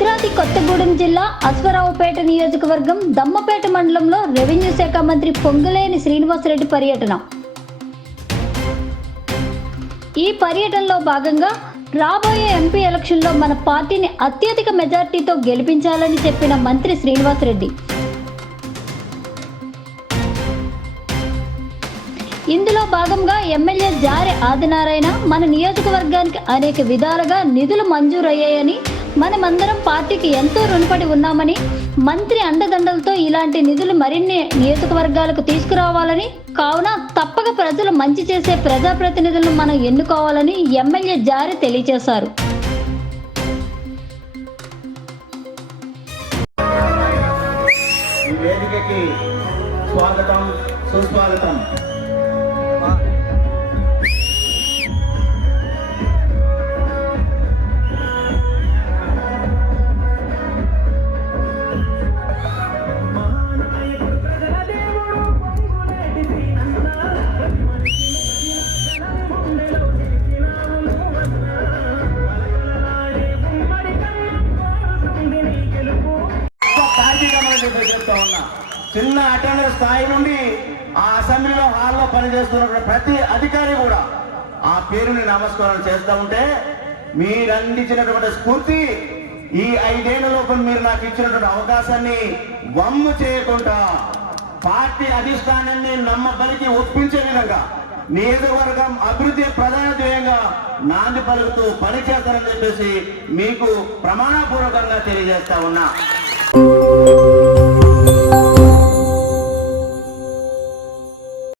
భద్రాద్రి కొత్తగూడెం జిల్లా అశ్వారావుపేట నియోజకవర్గం దమ్మపేట మండలంలో రెవెన్యూ శాఖ మంత్రి పొంగులేని శ్రీనివాసరెడ్డి పర్యటన. ఈ పర్యటనలో భాగంగా రాబోయే ఎంపీ ఎలక్షన్లో మన పార్టీని అత్యధిక మెజార్టీతో గెలిపించాలని చెప్పిన మంత్రి శ్రీనివాసరెడ్డి ఇందులో భాగంగా ఎమ్మెల్యే జారె ఆదినారాయణ మన నియోజకవర్గానికి అనేక విధాలుగా నిధులు మంజూరయ్యాయని, మనమందరం పార్టీకి ఎంతో రుణపడి ఉన్నామని, మంత్రి అండదండలతో ఇలాంటి నిధులు మరిన్ని నియోజకవర్గాలకు తీసుకురావాలని, కావున తప్పక ప్రజలు మంచి చేసే ప్రజాప్రతినిధులను మనం ఎన్నుకోవాలని ఎమ్మెల్యే జారె తెలియజేశారు. స్వాగతం, సుస్వాగతం. చిన్న అటెండర్ స్థాయి నుండి ఆ అసెంబ్లీలో హాల్లో పనిచేస్తున్న ప్రతి అధికారి కూడా ఆ పేరుని నమస్కారం చేస్తూ ఉంటే, మీరందించినటువంటి స్ఫూర్తి, ఈ 5 ఏళ్ల లోపల మీరు నాకు ఇచ్చినటువంటి అవకాశాన్ని వమ్ము చేయకుండా పార్టీ అధిష్టానాన్ని నమ్మబలికి ఒప్పించే విధంగా నియోజకవర్గం అభివృద్ధి ప్రధాన ధ్యేయంగా నాంది పలుకుతూ పనిచేస్తారని చెప్పేసి మీకు ప్రమాణపూర్వకంగా తెలియజేస్తా ఉన్నా.